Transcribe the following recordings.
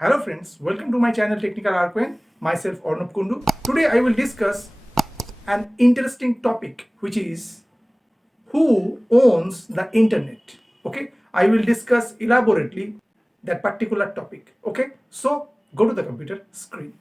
Hello friends, welcome to my channel Technical ARPANET. Myself Arnab Kundu. Today I will discuss an interesting topic, which is who owns the internet. Okay, I will discuss elaborately that particular topic. Okay, so go to the computer screen.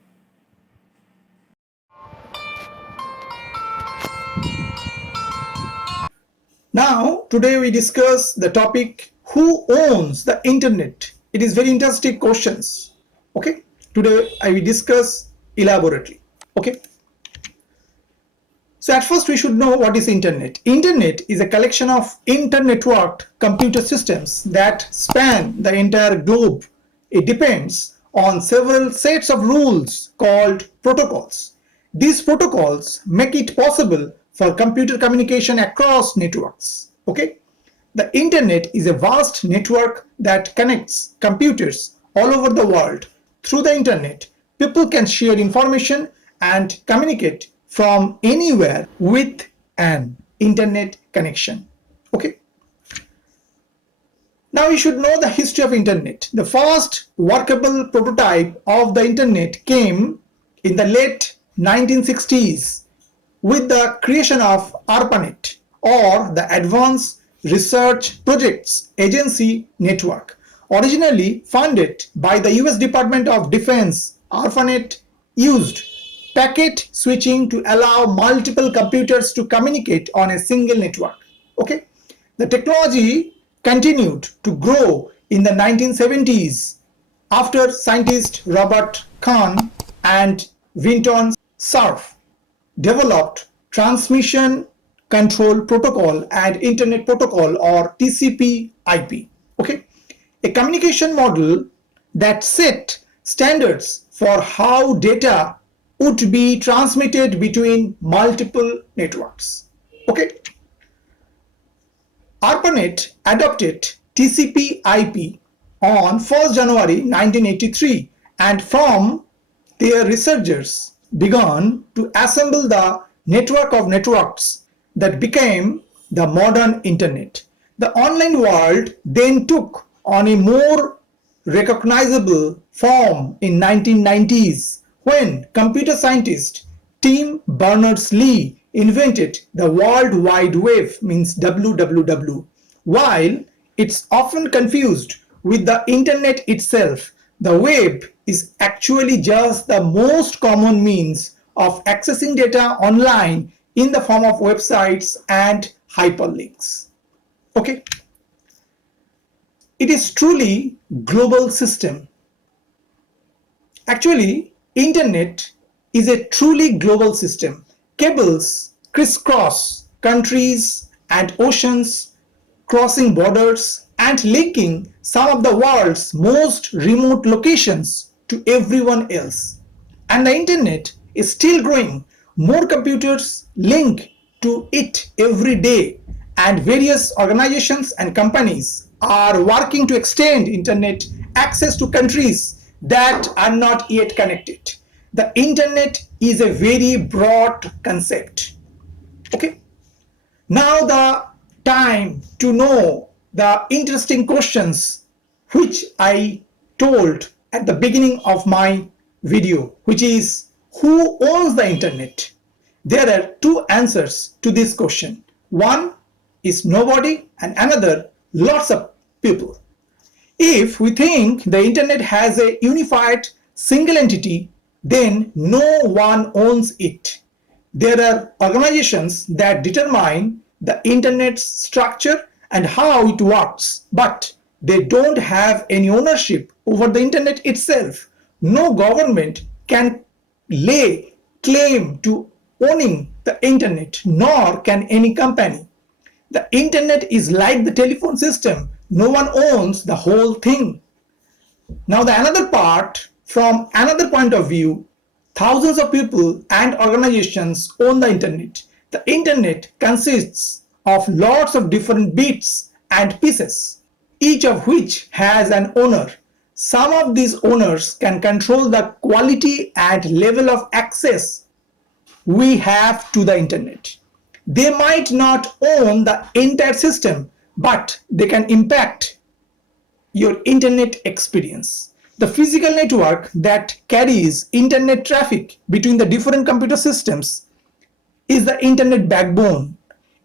Now, today we discuss the topic who owns the internet. It is very interesting questions. Okay, today I will discuss elaborately. Okay, so at first we should know what is internet. Internet is a collection of inter-networked computer systems that span the entire globe. It depends on several sets of rules called protocols. These protocols make it possible for computer communication across networks. Okay? The internet is a vast network that connects computers all over the world. Through the internet, people can share information and communicate from anywhere with an internet connection. Okay. Now we should know the history of internet. The first workable prototype of the internet came in the late 1960s with the creation of ARPANET, or the Advanced Research Projects Agency Network. Originally funded by the US Department of Defense, ARPANET used packet switching to allow multiple computers to communicate on a single network. Okay, the technology continued to grow in the 1970s after scientists Robert Kahn and Vinton Cerf developed Transmission Control Protocol and Internet Protocol, or TCP/IP. Okay, a communication model that set standards for how data would be transmitted between multiple networks. Okay, ARPANET adopted TCP/IP on 1st January 1983, and from there researchers began to assemble the network of networks that became the modern internet. The online world then took on a more recognizable form in 1990s when computer scientist Tim Berners-Lee invented the World Wide Web, means WWW. While it's often confused with the internet itself, the web is actually just the most common means of accessing data online in the form of websites and hyperlinks. Okay, it is truly global system. Actually, internet is a truly global system. Cables crisscross countries and oceans, crossing borders and linking some of the world's most remote locations to everyone else. And the internet is still growing. More computers link to it every day, and various organizations and companies are working to extend internet access to countries that are not yet connected. The internet is a very broad concept. Okay, now the time to know the interesting questions which I told at the beginning of my video, which is who owns the internet? There are two answers to this question. One is nobody, and another lots of people. If we think the internet has a unified single entity, then no one owns it. There are organizations that determine the internet's structure and how it works, but they don't have any ownership over the internet itself. No government can lay claim to owning the internet, nor can any company. The internet is like the telephone system. No one owns the whole thing. Now the another part, from another point of view, thousands of people and organizations own the internet. The internet consists of lots of different bits and pieces, each of which has an owner. Some of these owners can control the quality and level of access we have to the internet. They might not own the entire system, but they can impact your internet experience. The physical network that carries internet traffic between the different computer systems is the internet backbone.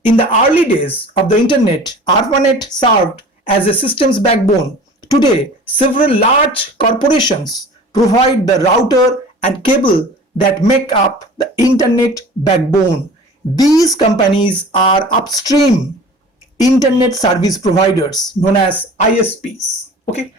In the early days of the internet, ARPANET served as a system's backbone. Today, several large corporations provide the router and cable that make up the internet backbone. These companies are upstream internet service providers known as ISPs. Okay.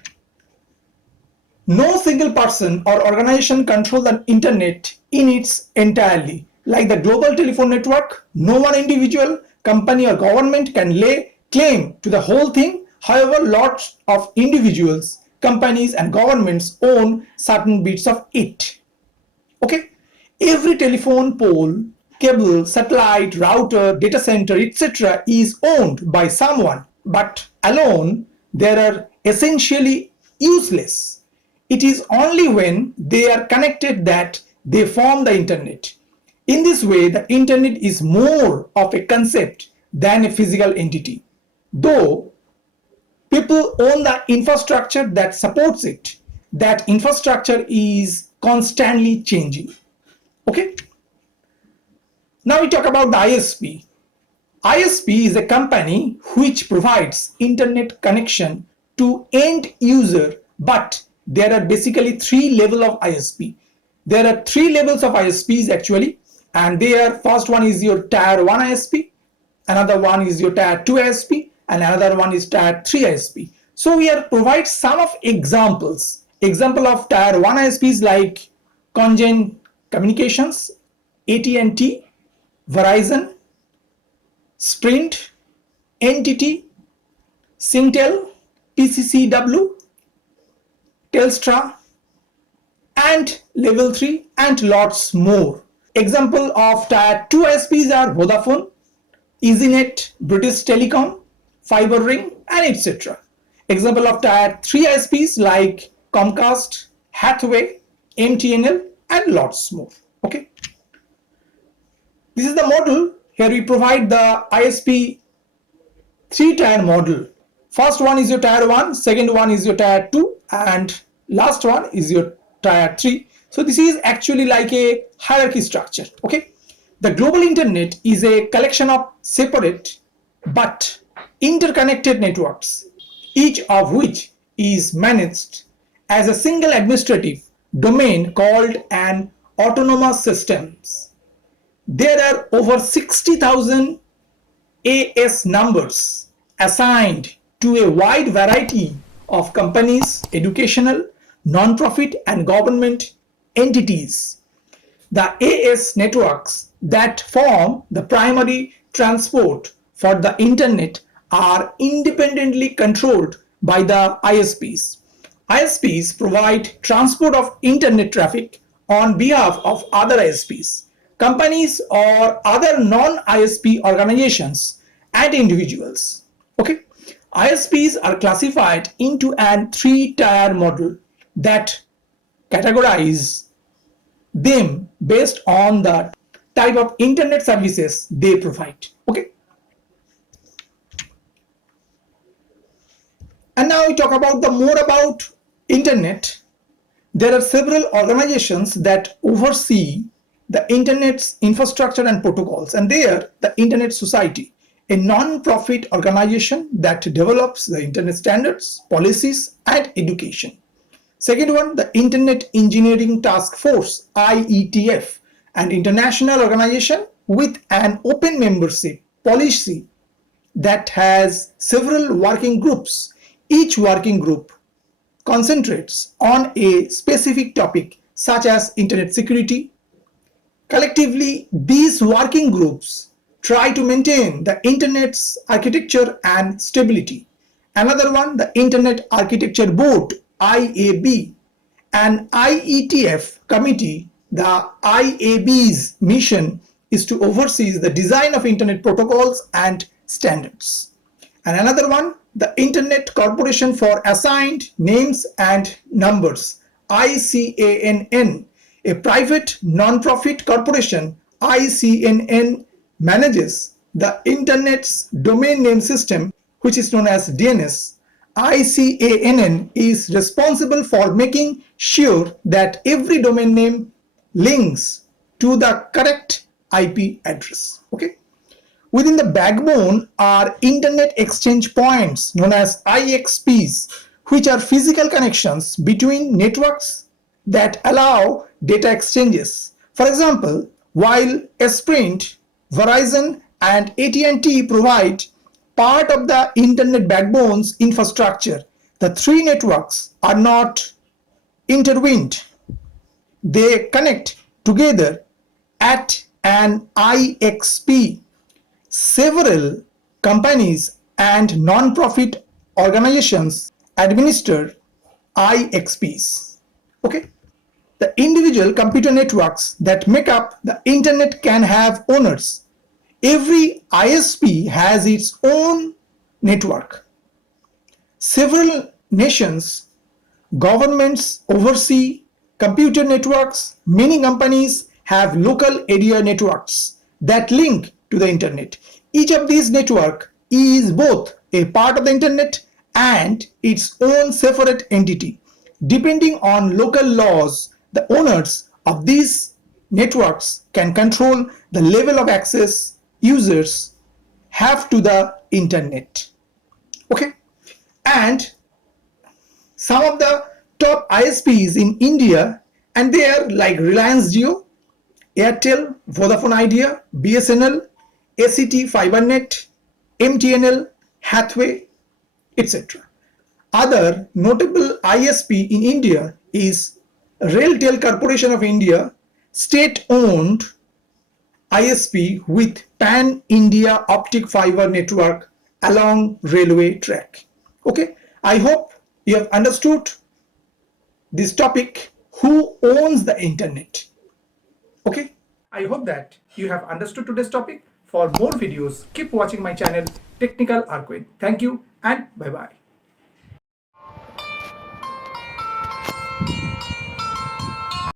No single person or organization controls the internet in its entirely. Like the global telephone network, no one individual, company or government can lay claim to the whole thing. However, lots of individuals, companies and governments own certain bits of it. Okay, every telephone pole, cable, satellite, router, data center, etc. is owned by someone, but alone they are essentially useless. It is only when they are connected that they form the internet. In this way, the internet is more of a concept than a physical entity. Though people own the infrastructure that supports it, that infrastructure is constantly changing. Okay, now we talk about the ISP. ISP is a company which provides internet connection to end user, but there are basically three levels of ISP. There are three levels of ISPs actually, and their first one is your tier 1 ISP, another one is your tier 2 ISP, and another one is tier 3 ISP. So we are provide some of examples. Example of tier 1 ISPs like Congen Communications, AT&T, Verizon, Sprint, NTT, Singtel, PCCW, Telstra, and level 3 and lots more. Example of tier 2 ISPs are Vodafone, EasyNet, British Telecom, Fiber Ring, and etc. Example of tier 3 ISPs like Comcast, Hathway, MTNL, and lots more. Okay. This is the model. Here we provide the ISP three-tier model. First one is your tier 1, second one is your tier 2, and last one is your tier 3. So this is actually like a hierarchy structure. Okay. The global internet is a collection of separate but interconnected networks, each of which is managed as a single administrative domain called an autonomous systems. There are over 60,000 AS numbers assigned to a wide variety of companies, educational, non-profit and government entities. The AS networks that form the primary transport for the internet are independently controlled by the ISPs. ISPs provide transport of internet traffic on behalf of other ISPs, companies or other non-ISP organizations and individuals. Okay, ISPs are classified into an three-tier model that categorize them based on the type of internet services they provide. Okay, and now we talk about the more about internet. There are several organizations that oversee the internet's infrastructure and protocols, and they are the Internet Society, a non-profit organization that develops the internet standards, policies, and education. Second one, the Internet Engineering Task Force, IETF, an international organization with an open membership policy that has several working groups. Each working group concentrates on a specific topic such as internet security. Collectively, these working groups try to maintain the internet's architecture and stability. Another one, the Internet Architecture Board, IAB, an IETF committee. The IAB's mission is to oversee the design of internet protocols and standards. And another one, the Internet Corporation for Assigned Names and Numbers, ICANN, a private non-profit corporation. ICANN manages the Internet's domain name system, which is known as DNS. ICANN is responsible for making sure that every domain name links to the correct IP address. Okay. Within the backbone are internet exchange points known as IXPs, which are physical connections between networks that allow data exchanges. For example, while Sprint, Verizon, and AT&T provide part of the internet backbone's infrastructure, the three networks are not intertwined. They connect together at an IXP. Several companies and non-profit organizations administer IXPs. Okay? The individual computer networks that make up the internet can have owners. Every ISP has its own network. Several nations, governments oversee computer networks. Many companies have local area networks that link to the internet. Each of these networks is both a part of the internet and its own separate entity. Depending on local laws, the owners of these networks can control the level of access users have to the internet. Okay, and some of the top ISPs in India, and they are like Reliance Jio, Airtel, Vodafone Idea, BSNL, ACT FiberNet, MTNL, Hathway, etc. Other notable ISP in India is Railtel Corporation of India, state-owned ISP with pan-India optic fiber network along railway track. Okay, I hope you have understood this topic, who owns the internet. Okay, I hope that you have understood today's topic. For more videos, keep watching my channel Technical Arcade. Thank you and bye bye.